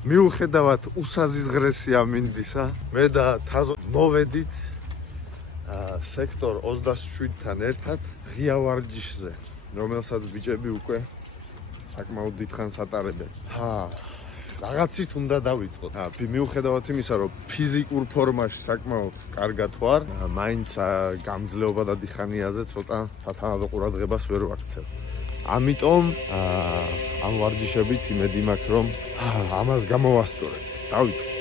მიუხედავად უსაზღრესი ამინდისა, მე და თაზო მოვედით სექტორ 27-თან ერთად ღია ვარჯიშზე, რომელსაც ბიჭები უკვე საკმაოდ დიდხანს ატარებენ. რაღაცით უნდა დავიწყოთ. მიუხედავად იმისა, რომ ფიზიკურ ფორმაში საკმაოდ კარგად ვარ, მაინც გამძლეობა და დიხანიაზე ცოტა სათანადო ყურადღებას ვერ ვაქცევ. ამიტომ ამ ვარჯიშებით იმედი მაქვს, რომ ამას გამოვასწორებ. დავიწყოთ.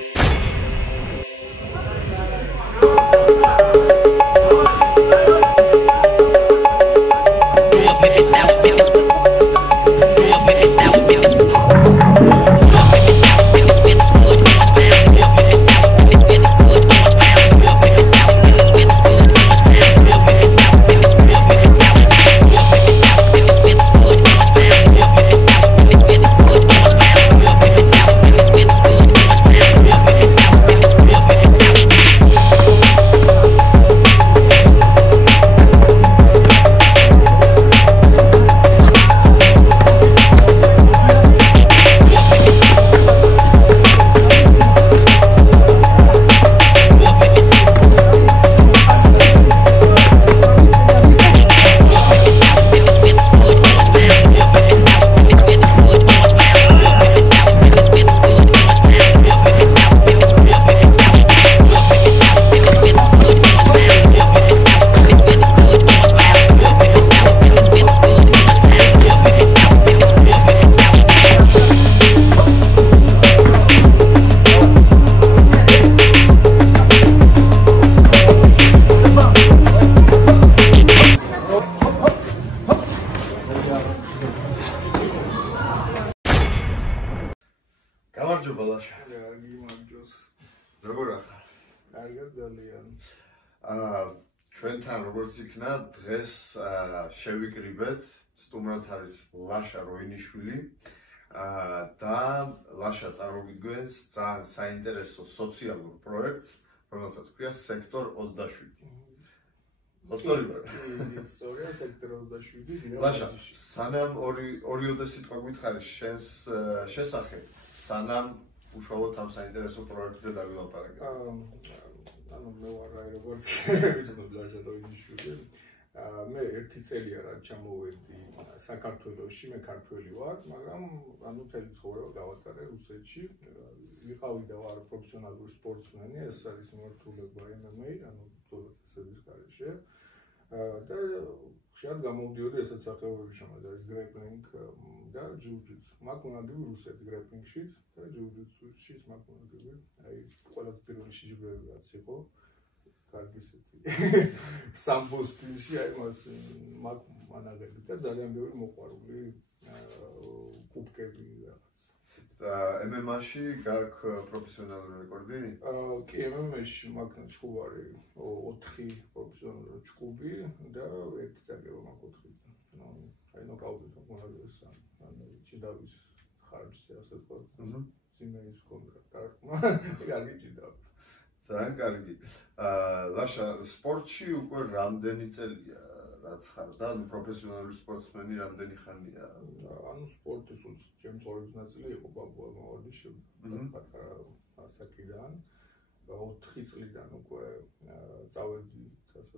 გამარჯობა ლაშა. გიმარჯოს. როგორ ახარ? კარგად ძალიან. ჩვენთან როგორც იქნა დღეს შევიკრიბეთ, სტუმრად არის ლაშა როინიშვილი და ლაშა წარმოგიდგენს ძალიან საინტერესო სოციალურ პროექტს, რომელსაც ქვია სექტორ 27. მოსწორი ვარ. ისტორია სექტორ 27. ლაშა, სანამ ორიოდე სიტყვა გითხარი შენს შესახებ, სანამ უშუალოდ ამ საინტერესო პროექტზე დავილაპარაკე. ანუ მე ვარ როგორც ვიცნობ ლაშა როინიშვილი. მე 1 წელია რა ჩამოვედი საქართველოში, მე ქართველი ვარ, მაგრამ ანუ მთელი ცხოვრება გავატარე რუსეთში. ვიყავი და ვარ პროფესიონალური სპორტსმენი, ეს არის მიმართულება MMA, ანუ ზოგადად გარეშე. და ხშირად გამოვდიოდი ესეთ სახეობებში, შემოდი არის გრეპლინგ და ჯიუ-ჯიტსუ. მაქვს უნაგები რუსეთი გრეპლინგშიც და ჯიუ-ჯიტსუშიც მაქვს უნაგები. აი, ყველაზე პირველი შეჯიბრები რაც იყო, კარგი ისეთი სამბო სტილში, აი მას მაქვს მანაგები და ძალიან ბევრი მოყვარული კუბკები რაღაც. MMA-ში გაქვს პროფესიონალური რეკორდი? კი, MMA-ში მაქვს ჩხუბარი 4 პროფესიონალური ჩხუბი და 1 წაგება მაქვს 4. აი ნოკაუტით მოგონებს ანუ ჭიდავის ხარჯზე ასე ვთქვათ. ძიმეის კონტრაქტმა კარგი ჭიდავთ. ძალიან კარგი. ლაშა, სპორტში უკვე რამდენი წელია რაც ხარ და ანუ პროფესიონალური სპორტსმენი რამდენი ხანია? ანუ სპორტის ჩემს ცხოვრების ნაწილი იყო ბაბუა მოვარჯიშე პატარა ასაკიდან 4 წლიდან უკვე წავედი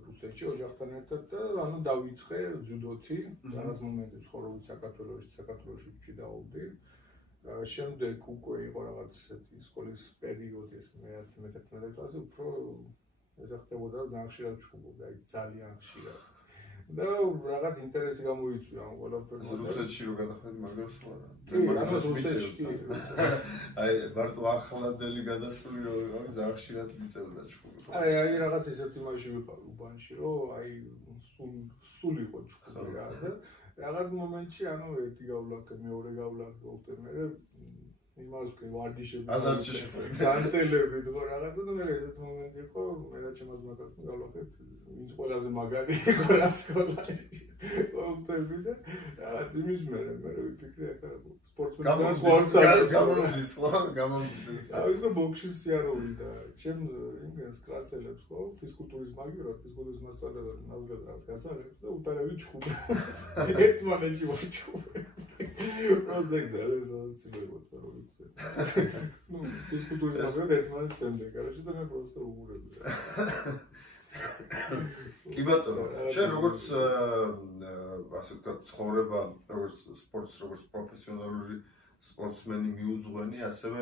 რუსეთში ოჯახთან ერთად და ანუ დავიწყე ძუდოთი რაღაც მომენტი ცხოვრობდი საქართველოში ვჭიდაობდი. შემდეგ უკვე იყო რაღაც ესეთი სკოლის პერიოდი ეს მე-11 კლასზე უფრო ეზახდებოდა ძალიან ხშირად ვჩხუბობდი, აი ძალიან ხშირად. და რაღაც ინტერესი გამოიწვია ამ ყველაფერს. რუსეთში რო გადახვედი მაგას ვარ. ანუ რუსეთში. აი, მარტო ახლანდელი გადასული რო ვიყავი, ძალიან ხშირად მიწევდა ჩხუბი. აი რაღაც ესეთი იმაში ვიყავი უბანში, რომ აი სულ იყო ჩხუბი რა და რაღაც მომენტში ანუ ერთი გავლაქე, მეორე გავლაქე, ოქტომბერე იმას კი ვარჯიშები აზარტში შეხვედი. განტელებით ხო რაღაცა და მე ესეთ მომენტი იყო, მე და ჩემს მაგას გავლაქეთ, ვინც ყველაზე მაგარი იყო რა სკოლაში. ვხვდები და რაღაც იმის მერე ვიფიქრე ახლა გამოდის ეს. ის ბოქსის სიარული და ჩემ იმას კლასელებს ხო ფიზკულტურის მაგივრად ფიზკულტურის მასწავლებელი ნაძლევს რაღაც გასაღებს და უტარები ჩხუბი. ერთმანეთში ვაჩხუბე. პროზექტ ზალეს სიმბოლოდ პროვინცია. ну ფიზკულტურის მაგივრად ერთმანეთს წემდე, короче და მე просто უგურები. კი ბატონო, შენ როგორც ასე ვთქვათ, ცხოვრება, როგორც სპორტს, როგორც პროფესიონალური სპორტსმენი მიუძღვენი, ასევე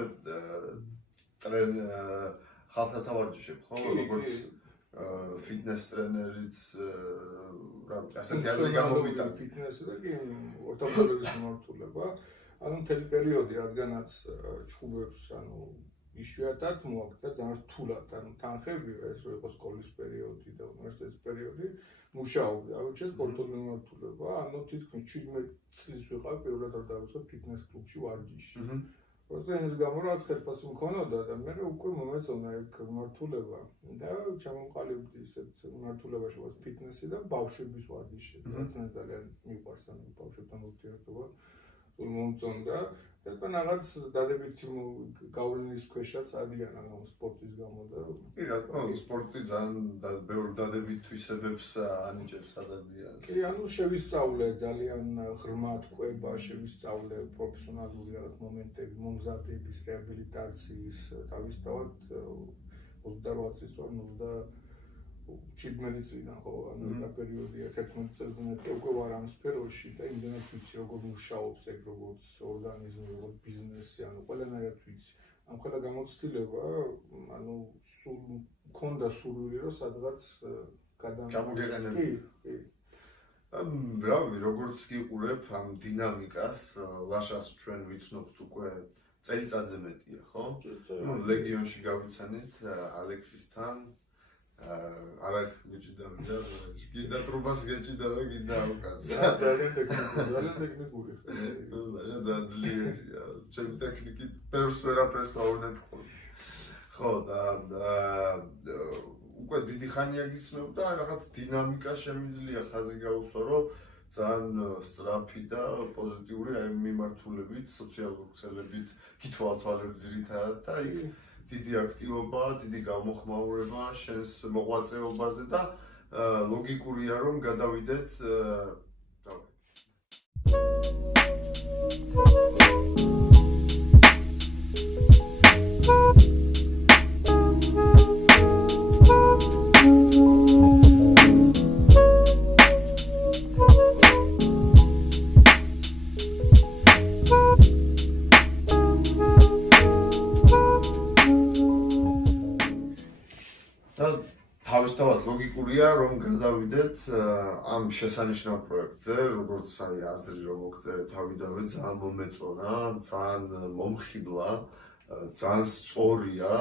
ხალხთან სავარჯიშებ, ხო? როგორც ფიტნეს ტრენერიც, ასეთი აზრი გამოვიტანე. ფიტნესი და კი ორთოპედიის მიმართულება, ანუ მთელი პერიოდი, რადგანაც ჩხუბებს, ანუ იშვიათად მოაქვს და ძალიან რთულად, ანუ თანხები ეს რო იყო სკოლის პერიოდი და უნივერსიტეტის პერიოდი, მუშაობდი, ავეჩე სპორტული მიმართულება, ანუ თითქმის 17 წლის ვიყავ პირველად რა დავიწყე ფიტნეს კლუბში ვარჯიში. просто იმის გამო რაც ხელფასი მქონოდა და მე უკვე მომეწონა ეგ მიმართულება და ჩამოვყალიბდი ისეთ მიმართულებაში როგორც ფიტნესი და ბავშვების ვარჯიში. რაც მე ძალიან მიყვარს, ანუ ბავშვებთან ურთიერთობა მომწონდა. და რაღაც დადებითი გავლენის ქვეშაც არიან ამ სპორტის გამო და კი რა თქმა უნდა სპორტი ძალიან ბევრ დადებით თვისებებს ანიჭებს ადამიანს. კი ანუ შევისწავლე ძალიან ღრმა თქვება, შევისწავლე პროფესიონალური რაღაც მომენტები, მომზადების, რეაბილიტაციის, თავისთავად 28 წლის ვარ, 17 წლიდან ხო, ანუ რა პერიოდია 11 წელზე მეტი უკვე ვარ ამ სფეროში და იმდენად ვიცი როგორ მუშაობს ეგ როგორც ორგანიზმი, როგორც ბიზნესი, ანუ ყველანაირად ვიცი. ამ ყველა გამოცდილება, ანუ სულ მქონდა სურვილი რომ სადღაც გამოგეყენებინა. კი. რავი, როგორც გიყურებ ამ დინამიკას, ლაშას ჩვენ ვიცნობთ უკვე წელიწადზე მეტია, ხო? ნუ ლეგიონში გავიცანით ალექსისთან არაერთხელ გეჭიდავდა, გინდა ტრუბას გეჭიდავდა, გინდა უკაცა. ძალიან ტექნიკური ხარ. ძალიან ძლიერია. ჩემი ტექნიკით ბევრს ვერაფერს ვაუნებ ხოლმე. ხო და უკვე დიდი ხანია გიცნობ და რაღაც დინამიკა შემიძლია ხაზი გაუსვა, რომ ძალიან სწრაფი და პოზიტიური აი მიმართულებით, სოციალურ ქსელებით გითვალთვალებ ძირითადად და იქ დიდი აქტივობა, დიდი გამოხმაურება შენს მოღვაწეობაზე და ლოგიკურია რომ გადავიდეთ თავისთავად ლოგიკურია რომ გადავიდეთ ამ შესანიშნავ პროექტზე, როგორც აი აზრი რომ მოგწერე თავიდანვე ძალიან მომეწონა, ძალიან მომხიბლა, ძალიან სწორია,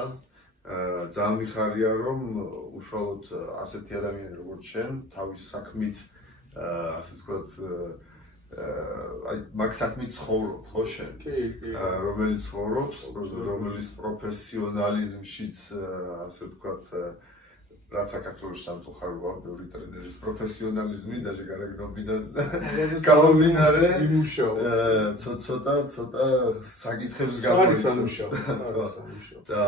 ძალიან მიხარია რომ უშუალოდ ასეთი ადამიანი როგორც შენ თავის საქმით ასე ვთქვათ აი მაგ საქმით ცხოვრობ ხო შენ? კი. რომელიც ცხოვრობს, რომელიც პროფესიონალიზმშიც ასე ვთქვათ რაც საქართველოს სამწუხაროა, ბევრი ტრენერის პროფესიონალიზმი და გარეგნობიდან გამომდინარე ცოტა საკითხებს გამოიწვია. და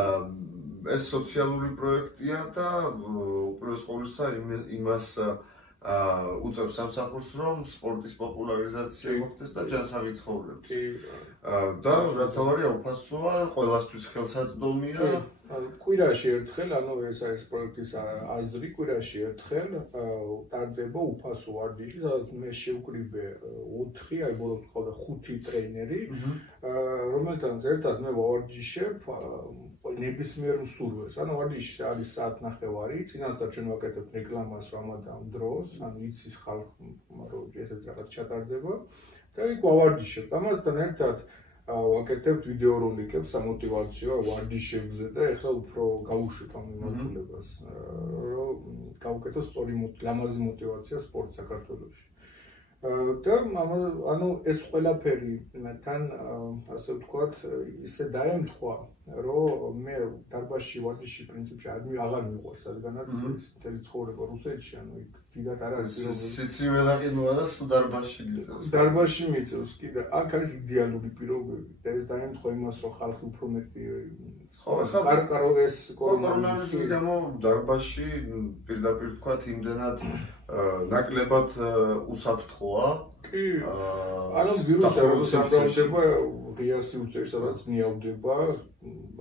ეს სოციალური პროექტია და უპირველეს ყოვლისა იმას უწევს სამსახურს, რომ სპორტის პოპულარიზაცია მოხდეს და ჯანსაღი ცხოვრების. და რა თავარია უფასოა, ყველასთვის ხელსაწყდომია. კვირაში ერთხელ, ანუ ეს არის პროექტის აზრი, კვირაში ერთხელ ტარდება უფასო ვარჯიში, სადაც მე შევკრიბე 4, აი ბოლოს ყავდა 5 ტრეინერი, რომელთანაც ერთად მე ვავარჯიშებ ნებისმიერ მსურველს. ანუ ვარჯიში არის საათნახევარი, წინასწარ ჩვენ ვაკეთებთ რეკლამას რამადან დროს, ანუ იცის ხალხმა რომ ესეთ რაღაც ჩატარდება და იქ ვავარჯიშებ. ამასთან ერთად ვაკეთებთ ვიდეოროლიკებს სამოტივაციო ვარჯიშებზე და ეხლა უფრო გავუშვით ამ მიმართულებას, რომ გავუკეთოთ სწორი ლამაზი მოტივაცია სპორტ საქართველოში. და ანუ ეს ყველაფერი თან ასე ვთქვათ ისე დაემთხვა რომ მე დარბაზში ვარჯიში პრინციპში აღარ მიყვარს რადგანაც მთელი ცხოვრება რუსეთში ანუ იქ დიდად არ არის სიცივე დაყიდვა და სულ დარბაზში მიწევს დარბაზში მიწევს კი და აქ არის იდეალური პირობები და ეს დაემთხვა იმას რომ ხალხი უფრო მეტი კარკარო ეს კორონავირუსის გამო დარბაზში პირდაპირ ვთქვათ იმდენად ნაკლებად უსაფრთხოა კი ანუ ვირუსი როდესაც ღია სივრცეში სადაც ნიავდება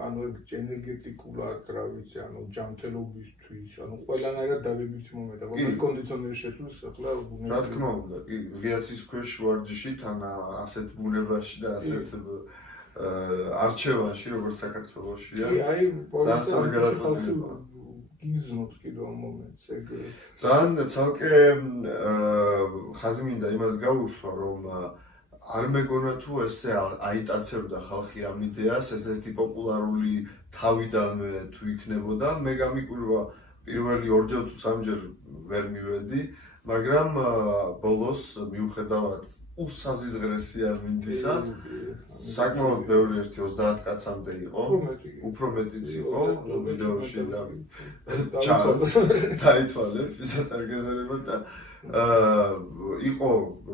ანუ ენერგეტიკულად რა ვიცი ანუ ჯანმრთელობისთვის ანუ ყველანაირად დადებითი მომენტია მაგრამ კონდიციონერის შეცვლის ახლა რა თქმა უნდა კი ღიაცის ქვეშ ვარჯიში თან ასეთ ბუნებაში და ასეთ არჩევანში როგორც საქართველოშია კი აი ძალიან გადაწყვეტილია გიგზნობს კიდევ ამ მომენტს ეგ ძალიან ცალკე ხაზი მინდა იმას გავუშვა რომ არ მეგონა თუ ესე აიტაცებდა ხალხი ამ იდეას ესეთი პოპულარული თავიდანვე თუ იქნებოდა მე გამიკვირვა პირველი ორჯერ თუ სამჯერ ვერ მივედი მაგრამ ბოლოს მიუხედავად უსაზიზღრესი ამინდისა საკმაოდ ბევრი ერთი 30 კაცამდე იყო უფრო მეტიც იყო ვიდეოში და ჩანს დაითვალეთ ვისაც არ გეზარებათ და იყო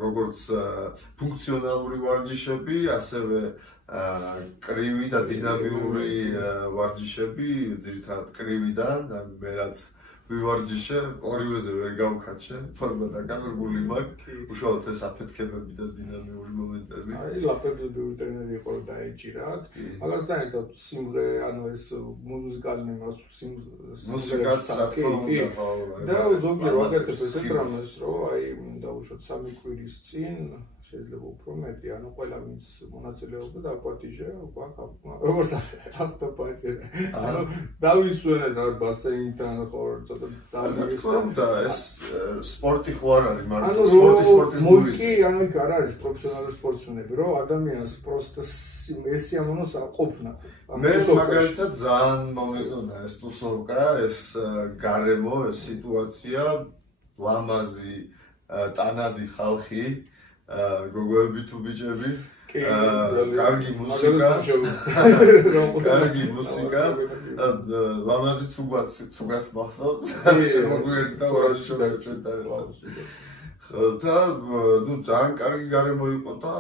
როგორც ფუნქციონალური ვარჯიშები ასევე კრივი და დინამიური ვარჯიშები ძირითადად კრივიდან და მე რაც ვივარჯიშე, ორივეზე ვერ გავქაჩე, ფორმა დაკარგული მაქვს, უშუალოდ ეს აფეთქებები და დინამიური მომენტები. აი, ლაპებზე ბევრი ტრენერი იყო და დაეჭირათ. მაგასთან ერთად სიმღერე, ანუ ეს მუსიკალური მუსიკაც რა თქმა უნდა, და ზოგჯერ ვაკეთებ ესეთ რამეს, რომ აი, დაუშვათ 3 კვირის წინ შეიძლება უფრო მეტი, ანუ ყველა ვინც მონაწილეობდა და აპატიჟე, როგორც ავტოპატია. ანუ დავისვენეთ რა ბასეინთან ხო ცოტა და ეს სპორტი ხო არ არის მარტო სპორტის გული. კი, ანუ იქ არ არის პროფესიონალური სპორტსმენები, რომ ადამიანს პროსტა ესიამონოს ყოფნა. მე მაგალითად ძალიან მომეზონა ეს ტუსოვკა, ეს გარემო, ეს სიტუაცია, ლამაზი, ტანადი ხალხი გოგოები თუ ბიჭები კარგი მუსიკა კარგი მუსიკა ლამაზი ცუგაც მახსოვს შემოგვიერთდა ვარჯიშობთ ჩვენთან და ნუ ძალიან კარგი გარემო იყო და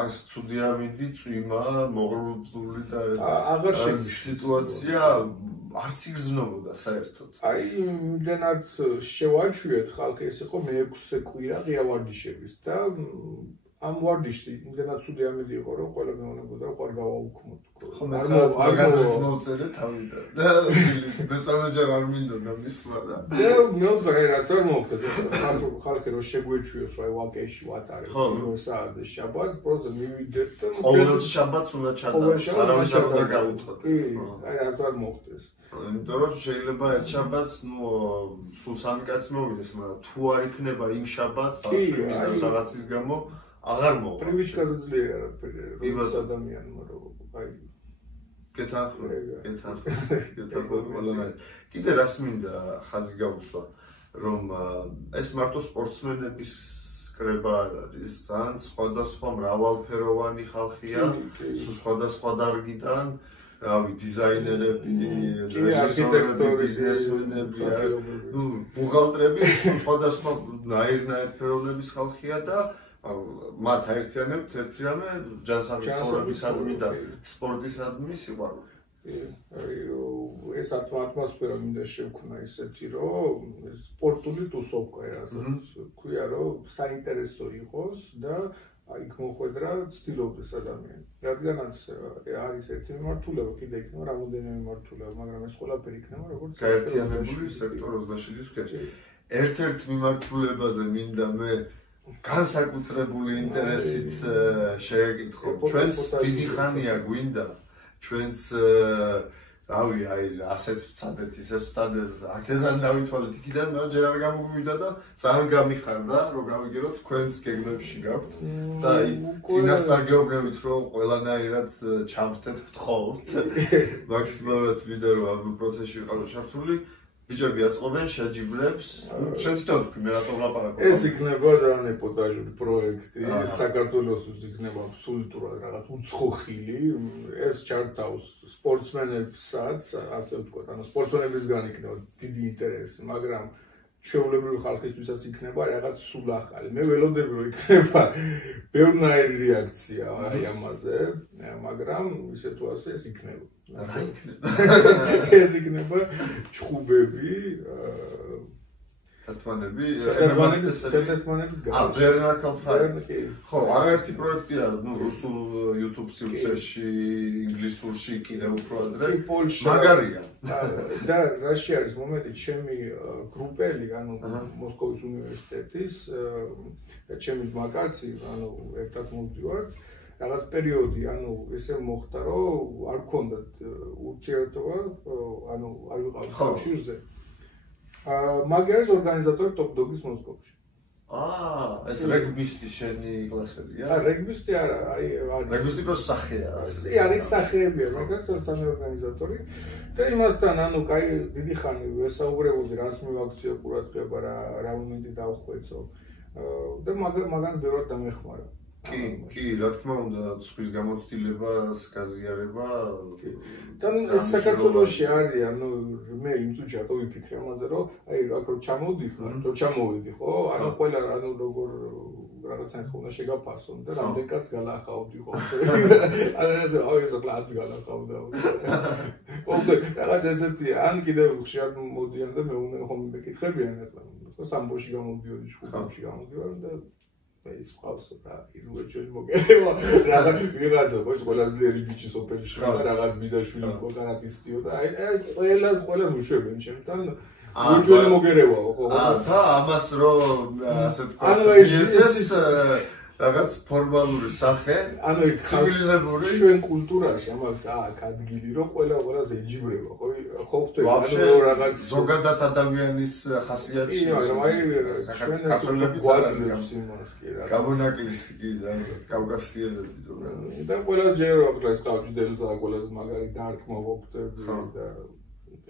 აი ცუდი ამინდი წვიმა მოღრუბლული და აღარ სიტუაცია არც იგრძნობოდა საერთოდ. აი, იმდენად შევაჩვიეთ ხალხი ეს იყო მე-6 კვირა ღია ვარჯიშების და ამ ვარჯიშში იმდენად ცუდი ამინდი იყო რომ ყველა მეუბნებოდა რომ ყარ გავაუქმოთ. ხო მეც მაგაზრით მოვწერე თავიდან. და მესამეჯერ არ მინდოდა მისვლა და მეოთხე რაც არ მოხდა ხალხი რომ შეგვეჩვიოს რა ვაკეში ვატარე პირველ საათზე შაბათს პროზა მივიდეთ და ყოველ შაბათს უნდა ჩატარდეს არავის არ უნდა გაუთხოთ. აი რაც არ მოხდეს. იმიტომ რომ შეიძლება ერთ შაბათს ნუ სულ 3 კაცი მოვიდეს, მაგრამ თუ არ იქნება იმ შაბათს რაღაცის გამო აღარ მოვა. პრივიჩკაზე ძლიერ არაფერი რომ ადამიანმა რომ აი გეთანხმები ყველანაირად. კიდე რას მინდა ხაზი გავუსვა, რომ ეს მარტო სპორტსმენების კრება არ არის, ძალიან სხვადასხვა მრავალფეროვანი ხალხია, სხვადასხვა დარგიდან, რავი, დიზაინერები, რეჟისორები, ბიზნესმენები, ნუ ბუღალტრები, სხვადასხვა ნაირ-ნაირფეროვნების ხალხია და მათ აერთიანებთ ერთი რამე ჯანსაღმისადმი და სპორტისადმი სიყვარული. ეს ატმოსფერო მინდა შევქმნა ისეთი, რომ სპორტული ტუსოვკა, რასაც ქვია, რომ საინტერესო იყოს და იქ მოხვედრა ცდილობდეს ადამიანი. რადგანაც არის ერთი მიმართულება, კიდე იქნება რამოდენიმე მიმართულება, მაგრამ ეს ყველაფერი იქნება როგორც გაერთიანებული სექტორ 27-ის ქვეშ. ერთ-ერთ მიმართულებაზე მინდა მე განსაკუთრებული ინტერესით შევეკითხო. ჩვენც დიდი ხანია გვინდა, ჩვენც რავი, აი ასეც ვცადეთ, ისეც ვცადეთ, აქედან დავითვალეთ, იქიდან, მაგრამ ჯერ არ გამოგვივიდა და ძალიან გამიხარდა, რომ გავიგეროთ, თქვენს გეგმებში გაქვთ და წინასწარ გეუბნებით, რომ ყველანაირად ჩამრთეთ, გთხოვთ, მაქსიმალურად ვიდეო ამ პროცესში ვიყავ ჩართული. ბიჭები აწყობენ შეჯიბრებს. შენ თვითონ თქვი მე რატომ ვლაპარაკობ? ეს იქნება და ნეპოტაჟური პროექტი, საქართველოსთვის იქნება აბსოლუტურად რაღაც უცხო ხილი. ეს ჩართავს სპორტსმენებსაც, ასე ვთქვათ, ანუ სპორტსმენებისგან იქნება დიდი ინტერესი, მაგრამ ჩვეულებრივი ხალხისთვისაც იქნება რაღაც სულ ახალი. მე ველოდები რომ იქნება ბევრნაირი რეაქცია აი ამაზე, მაგრამ ისე თუ ასე ეს იქნება. რა იქნება? ეს იქნება ჩხუბები, თათმანები, თათმანების გარშემო. ბერნაკალ ფაი. ხო, არაერთი პროექტია, რუსულ YouTube სივრცეში, ინგლისურში კიდევ უფრო ადრე. მაგარია. და რაში არის მომენტი, ჩემი გრუპელი, ანუ მოსკოვის უნივერსიტეტის და ჩემი ძმაკაცი, ანუ ერთად მოვდივართ. რაღაც პერიოდი, ანუ ესე მოხდა, რომ არ გქონდათ ურთიერთობა, ანუ არ ვიყავით კავშირზე. მაგარის ორგანიზატორი Top Dog-ის მოსკოვში. ეს რეგბისტი შენი კლასელია? რეგბისტი არა, აი არის. რეგბისტი პროს სახეა. არის სახეებია, მაგას სამი ორგანიზატორი. და იმასთან, ანუ კაი დიდი ხანი ვესაუბრებოდი, რას მივაქციო ყურადღება, რა მომენტი დავხვეწო. და მაგას ბევრად დამეხმარა. კი, რა თქმა უნდა, სხვის გამოცდილებას, გაზიარება. და ეს საქართველოში არის, ანუ მე იმ წუთში რატო ვიფიქრე ამაზე, რომ აი აქ რო ჩამოვდიხარ, რო ჩამოვიდი, ხო? ანუ ყველა ანუ როგორ რაღაცნაირად უნდა შეგაფასონ და რამდენ კაც გალახავდი, ხო? ანუ ეს აი ეს კლაც გალახავდა. ოღონდ რაღაც ესეთი, ან კიდევ ხშირად მოდიან და მე უნდა ხომ მეკითხებიან, ხო? სამბოში გამოდიოდი, შუბაში გამოდიოდი და ეს ყავს რა ის უჩვენი მოგერევა რაღაც ვიღაცა ყველაზე ძლიერი ბიჭი სოფელში და რაღაც ბიძაშვილი კარატისტიო და აი ეს ყველას უშვებენ ჩემთან უჩვენი მოგერევაო ხო და ამას რომ ასე თქვა რაღაც ფორმალური სახე ანუ ცივილიზებული ჩვენ კულტურაში ამას აქ ადგილი რომ ყველას ეჯიბრება ხო ხოხტე ანუ რაღაც ზოგადად ადამიანის ხასიათი აი ჩვენ საქართველოს გვაძლევს იმას კი რა გამონაკლისი კი და კავკასიელები ზოგადად და ყველა ჯერა ეს თავჯდელს და ყველაზე მაგარი დარტყმა ვოქტები და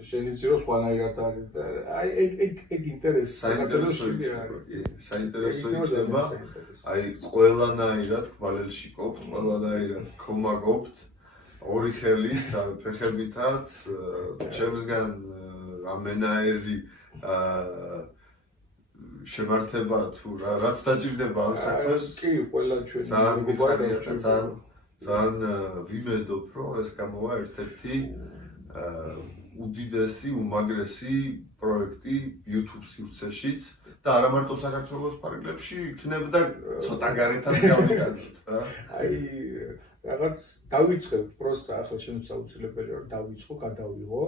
შენიცი რომ სხვანაირად არის და აი ეგ ინტერესი საინტერესო იქნება აი ყველანაირად კვალელში ყოფთ, ყველანაირად კომაგობთ ორი ხელით, ფეხებითაც, ჩემსგან რამენაირი შემართება თუ რაც დაჭირდება ამ საქმეს კი ყველა ჩვენი ძალიან ვიმედობ რომ ეს გამოვა ერთ-ერთი უდიდესი, უმაგრესი პროექტი YouTube სივრცეშიც და არა მარტო საქართველოს ფარგლებში იქნებდა ცოტა გარეთაც გავიტანოთ რა. აი რაღაც დავიწყებ პროსტა ახლა შენც აუცილებელია რომ დავიწყო, გადავიღო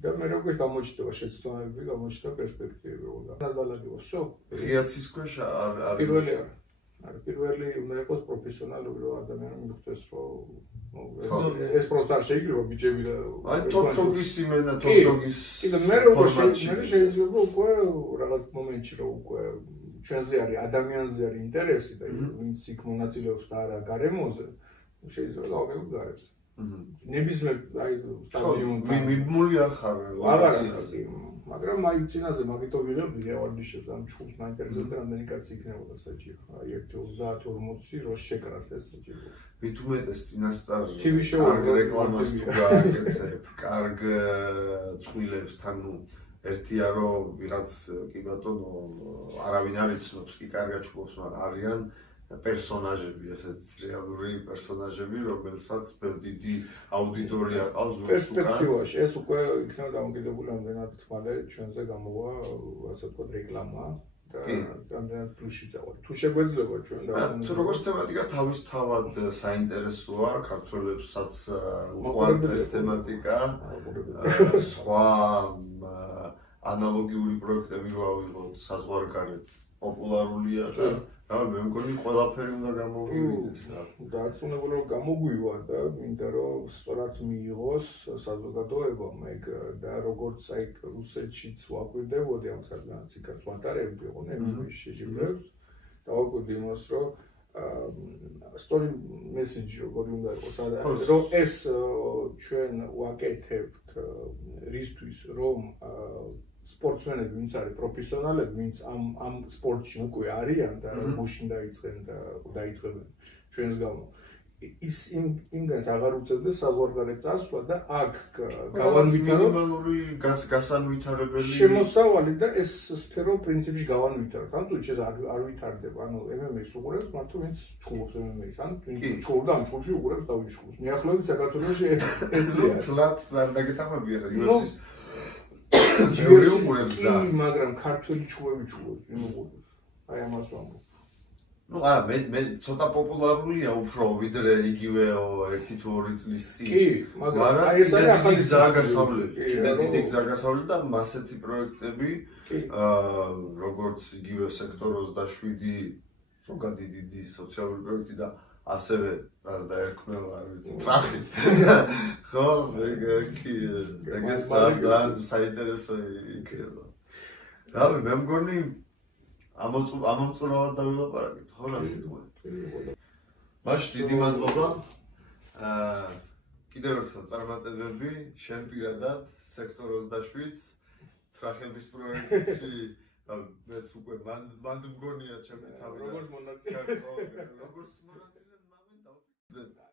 და მე როგორ გამოჩნდება შეცდომები, გამოჩნდება პერსპექტივები როგორ. ნაზვალადიო, всё. ღიაცის ქვეშ არ პირველი არა. პირველი უნდა იყოს პროფესიონალური რომ ადამიანი მიხვდეს რომ ეს პროსტა არ შეიძლება ბიჭები და აი TikTok-ის იმენა TikTok-ის კიდე მე როგორ შეიძლება უკვე რაღაც მომენტში რომ უკვე ჩვენზე არის ადამიანზე არის ინტერესი და ვინც იქ მონაწილეობს და არა გარემოზე შეიძლება გავაკეთოთ გარეთ ნებისმიერ აი სტადიონში მიბმული არ ხარ ლოკაციაზე მაგრამ აი წინაზე მაგითო ვიღებდი ავარდიშებს ამ ჩხუბს მაინტერესებდა რამდენი კაცი იქნებოდა საჭირო აი 1-30-40 რო შეკრას ეს საჭირო მით უმეტეს წინასწარ კარგ რეკლამას თუ გააკეთებ კარგ წყვილებს თან ნუ ერთია რომ ვიღაც კი ბატონო არავინ არ იცნობს კი კარგად ჩხუბობს მაგრამ არიან პერსონაჟები, ესეც რეალური პერსონაჟები, რომელსაც დიდი აუდიტორია ყავს ზუსტად. პერსპექტივაში ეს უკვე იქნება დამოკიდებული რამდენად თვალე ჩვენზე გამოვა, ასე ვთქვათ, რეკლამა და რამდენად პლუსში წავალ. თუ შეგვეძლება ჩვენ და თუ როგორც თემატიკა თავისთავად საინტერესოა, ქართველებსაც უყვართ ეს თემატიკა. სხვა ანალოგიური პროექტები რო ავიღოთ საზღვარგარეთ პოპულარულია და მე მგონი ყველაფერი უნდა გამოვივიდეს რა. დარწმუნებული რომ გამოგვივა და მინდა რომ სწორად მიიღოს საზოგადოება ეგ და როგორც აი რუსეთშიც ვაკვირდებოდი ამ საგანს იქაც ვატარებდი ოღონდ ემიგრაციის შეჯიბრებს და ვაკვირდი იმას რომ story message როგორი უნდა იყოს რომ ეს ჩვენ ვაკეთებთ რისთვის რომ სპორტსმენები, ვინც არის პროფესიონალები, ვინც ამ სპორტში უკვე არიან და გუშინ დაიწყებენ ჩვენს გამო. ის იმდენს აღარ უწევდეს საზღვარგარეთ წასვლა და აქ გავანვითაროთ მინიმალური გასანვითარებელი შემოსავალი და ეს სფერო პრინციპში გავანვითაროთ. ან თუ ეს არ ვითარდება, ანუ MMA-ს უყურებს მარტო ვინც ჩხუბობს MMA-ს, ან ვინც ჩხუბობდა ამ ჩხუბში უყურებს დავით ჩხუბს. მიახლოებით საქართველოში ესეა. თლათ არ დაგეთამებია და UFC-ს მაგრამ ქართველი ჩხუბები ჩხუბობს, ვინ უყურებს? აი ამას ვამბობ. Ну, არა, მე ცოტა პოპულარულია უფრო ვიდრე იგივე 1-2 წლის წინ. კი, მაგრამ აი ეს არის ახალი გასავლელი. კიდე დიდი გასავლელი და ასეთი პროექტები, როგორც იგივე სექტორ 27, ზოგადი დიდი სოციალური პროექტი და ასევე რას დაერქმევა, არ ვიცი, ტრახი. ხო, ეგეც ძალიან საინტერესო იქნება. რავი, მე მგონი ამომწურავად დავილაპარაკეთ, ხო რა სიტყვა? მაშინ დიდი მადლობა. კიდევ ერთხელ წარმატებები შენ პირადად სექტორ 27-ს ტრახების პროექტში. მეც უკვე მანდ მგონია ჩემი თავი. როგორც მონაწილე. როგორც მონაწილე მომენტ